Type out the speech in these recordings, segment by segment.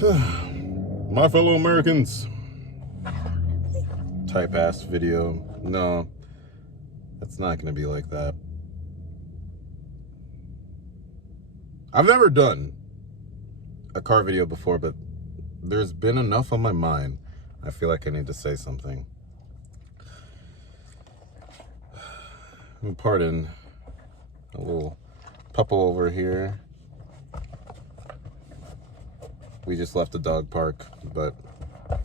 My fellow Americans, type ass video. No, it's not gonna be like that. I've never done a car video before, but there's been enough on my mind. I feel like I need to say something. Pardon a little puppo over here. We just left the dog park, but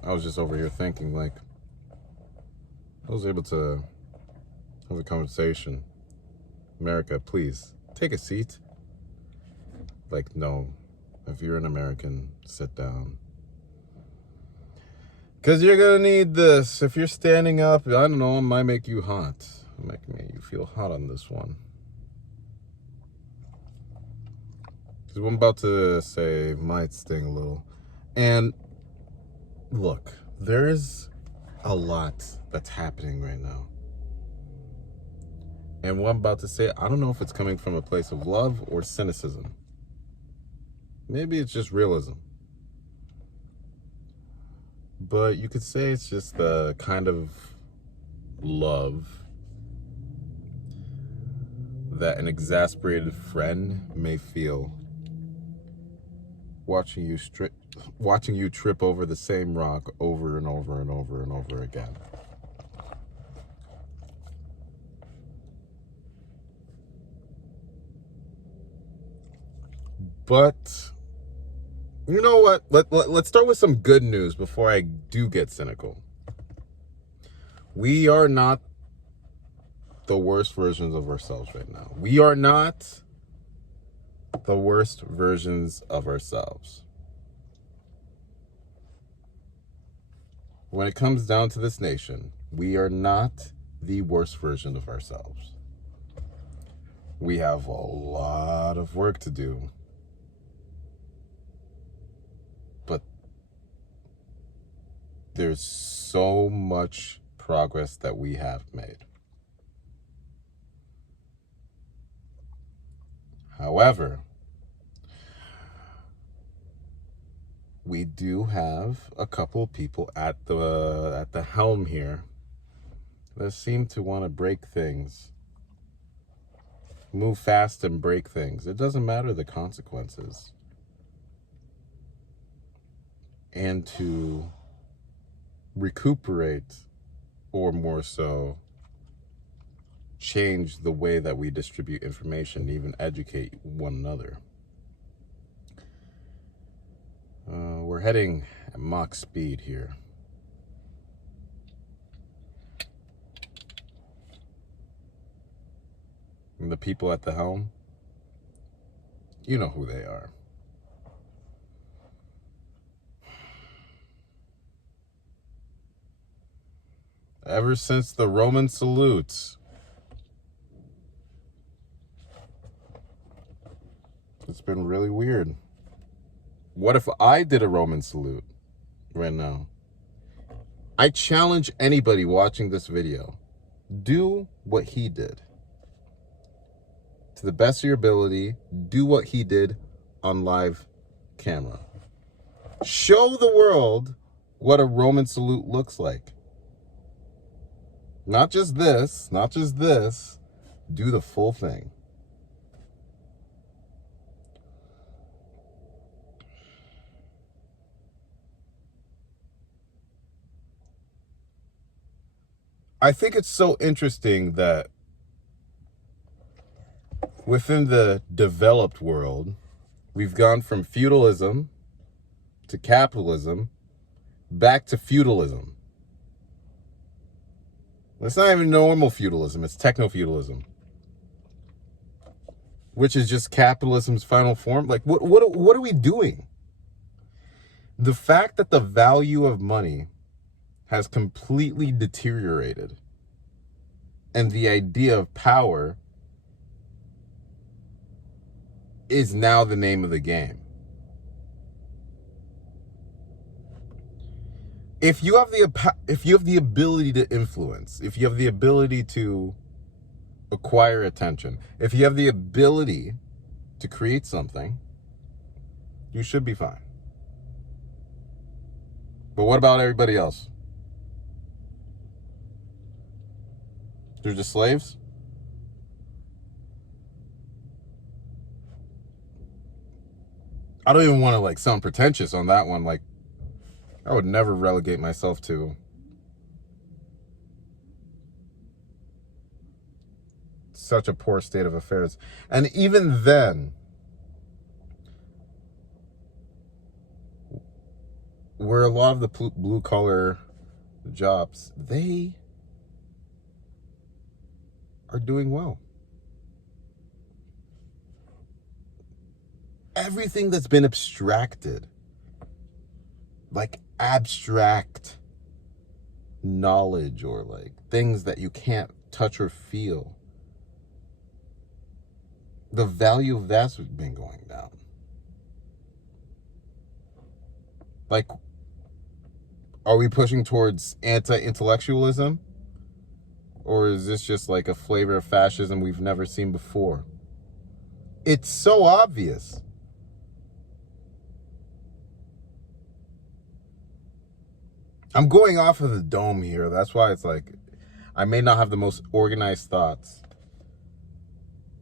I was just over here thinking, like, I was able to have a conversation. America, please, take a seat. Like, no, if you're an American, sit down. Because you're going to need this. If you're standing up, I don't know, it might make you hot. It might make you feel hot on this one. Because what I'm about to say might sting a little. And look, there's a lot that's happening right now. And what I'm about to say, I don't know if it's coming from a place of love or cynicism. Maybe it's just realism. But you could say it's just the kind of love that an exasperated friend may feel watching you trip over the same rock over and over and over and over again. But you know what? Let's start with some good news before I do get cynical. We are not the worst versions of ourselves right now. We are not the worst versions of ourselves. When it comes down to this nation, we are not the worst version of ourselves. We have a lot of work to do. But there's so much progress that we have made. However, we do have a couple people at the helm here that seem to want to break things, move fast and break things. It doesn't matter the consequences. And to recuperate, or more so, change the way that we distribute information, even educate one another. We're heading at Mach speed here. And the people at the helm, you know who they are. Ever since the Roman salutes, it's been really weird. What if I did a Roman salute right now? I challenge anybody watching this video, do what he did. To the best of your ability, do what he did on live camera. Show the world what a Roman salute looks like. Not just this, do the full thing. I think it's so interesting that within the developed world, we've gone from feudalism to capitalism back to feudalism. It's not even normal feudalism, it's techno-feudalism, which is just capitalism's final form. Like, what are we doing? The fact that the value of money has completely deteriorated, and the idea of power is now the name of the game. If you have the ability to influence, if you have the ability to acquire attention, if you have the ability to create something, you should be fine. But what about everybody else? They're just slaves? I don't even want to like sound pretentious on that one. Like, I would never relegate myself to such a poor state of affairs. And even then, where a lot of the blue collar jobs, they are doing well. Everything that's been abstracted, like abstract knowledge or like things that you can't touch or feel, the value of that's been going down. Like, are we pushing towards anti-intellectualism? Or is this just like a flavor of fascism we've never seen before? It's so obvious. I'm going off of the dome here. That's why it's like, I may not have the most organized thoughts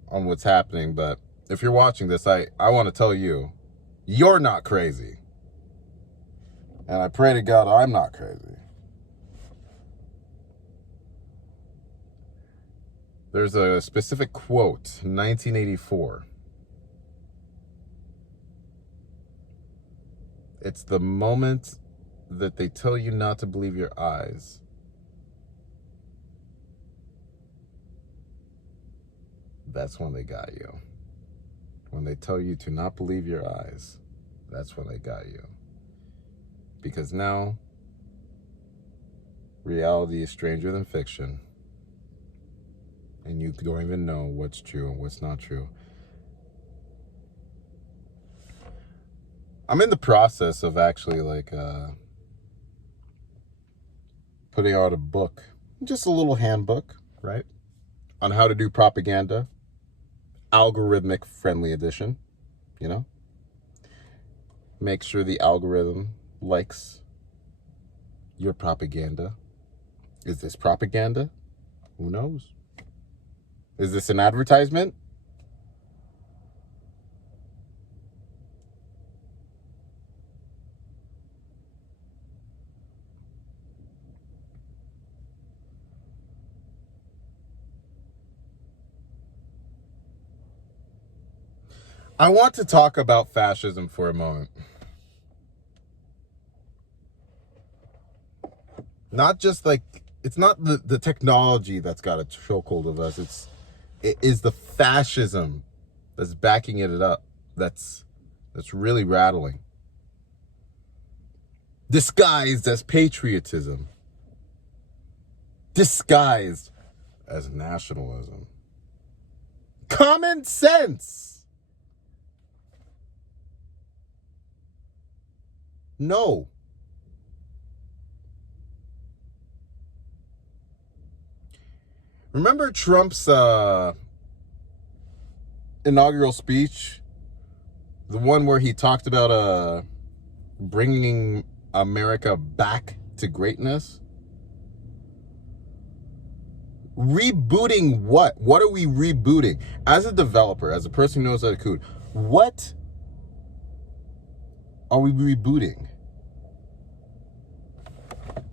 on what's happening, but if you're watching this, I want to tell you, you're not crazy. And I pray to God I'm not crazy. There's a specific quote, 1984. It's the moment that they tell you not to believe your eyes. That's when they got you. When they tell you to not believe your eyes, that's when they got you. Because now, reality is stranger than fiction. And you don't even know what's true and what's not true. I'm in the process of actually like putting out a book, just a little handbook, right, on how to do propaganda, algorithmic friendly edition, you know. Make sure the algorithm likes your propaganda. Is this propaganda? Who knows? Is this an advertisement? I want to talk about fascism for a moment. Not just like, it's not the technology that's got a chokehold of us. It is the fascism that's backing it up. That's really rattling. Disguised as patriotism. Disguised as nationalism. Common sense. No. Remember Trump's inaugural speech? The one where he talked about bringing America back to greatness? Rebooting what? What are we rebooting? As a developer, as a person who knows how to code, what are we rebooting?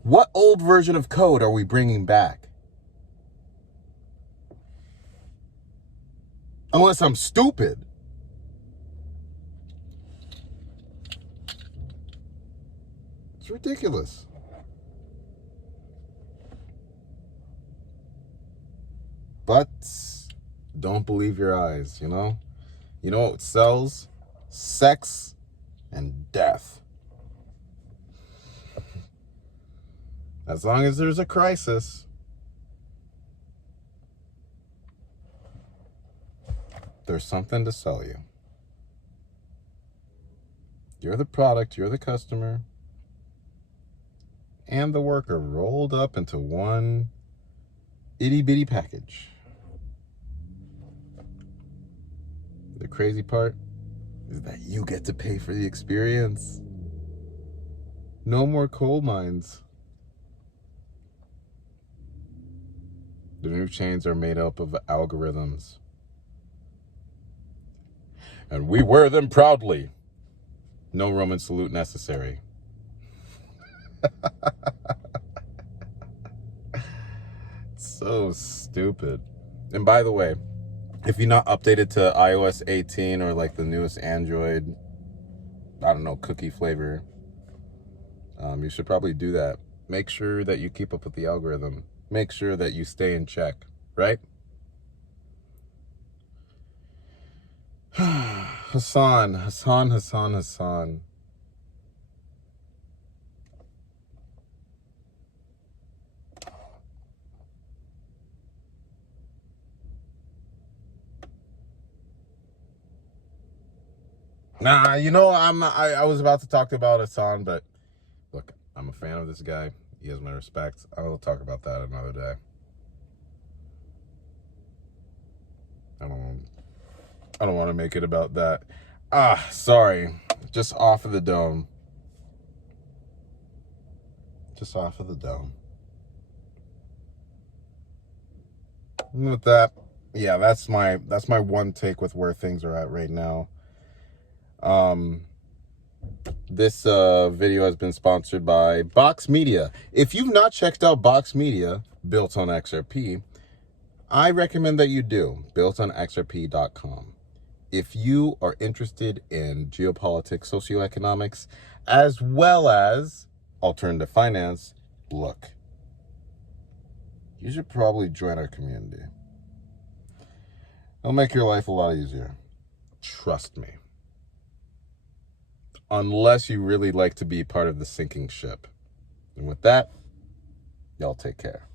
What old version of code are we bringing back? Unless I'm stupid. It's ridiculous. But don't believe your eyes, you know? You know what sells? Sex and death. As long as there's a crisis, there's something to sell you. You're the product, you're the customer, and the worker rolled up into one itty bitty package. The crazy part is that you get to pay for the experience. No more coal mines. The new chains are made up of algorithms. And we wear them proudly. No Roman salute necessary. So stupid. And by the way, if you're not updated to iOS 18 or like the newest Android, I don't know, cookie flavor, you should probably do that. Make sure that you keep up with the algorithm. Make sure that you stay in check, right? Hassan. Nah, you know, I was about to talk about Hassan, but look, I'm a fan of this guy. He has my respect. I'll talk about that another day. I don't want to make it about that. Sorry. Just off of the dome. Just off of the dome. And with that, yeah, that's my one take with where things are at right now. This video has been sponsored by Box Media. If you've not checked out Box Media, built on XRP, I recommend that you do, builtonxrp.com. If you are interested in geopolitics, socioeconomics, as well as alternative finance, look, you should probably join our community. It'll make your life a lot easier. Trust me. Unless you really like to be part of the sinking ship. And with that, y'all take care.